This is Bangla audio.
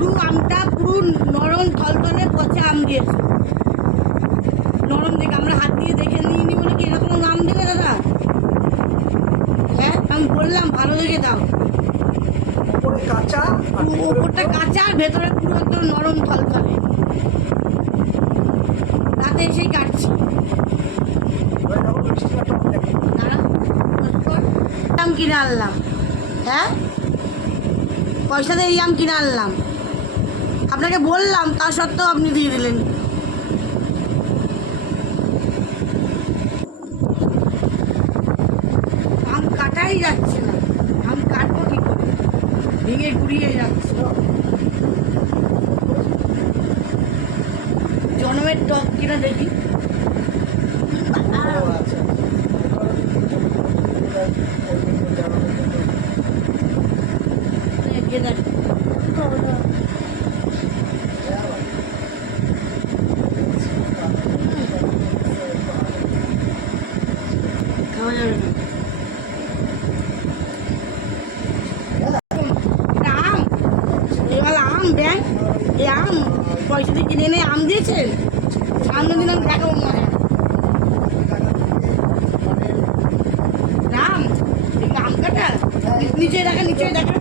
পুরো আমটা পুরো নরম থলথলে পচা আম দিয়েছে, নরম দেখে আমরা হাত দিয়ে দেখে নিয়ে নি বলে কি এরকম আম দিলে দাদা? হ্যাঁ আমি বললাম ভালো দেখে দাও। উপরে কাঁচা আর ওপরটা কাঁচা আর ভেতরে পুরো একদম নরম থলথলে। রাতে এসেই কাটছি। আম কিনে আনলাম, হ্যাঁ পয়সা দিয়ে এই আম কিনে আনলাম, আপনাকে বললাম তা সত্ত্বেও আপনি দিয়ে দিলেন। আম কাটাই যাচ্ছে না, আম কাটবো কি করে, ভেঙে গুড়িয়ে যাচ্ছে। জন্মের টক কিনা দেখি। খাওয়া যাবে না। এটা আম, এবার আম ব্যাং, এই আম পয়সা দিয়ে কিনে এনে আম দিয়েছেন, সামনে দিন আমি দেখাবো মজা। রাম আম কাটা নিচে দেখা, নিচে দেখা।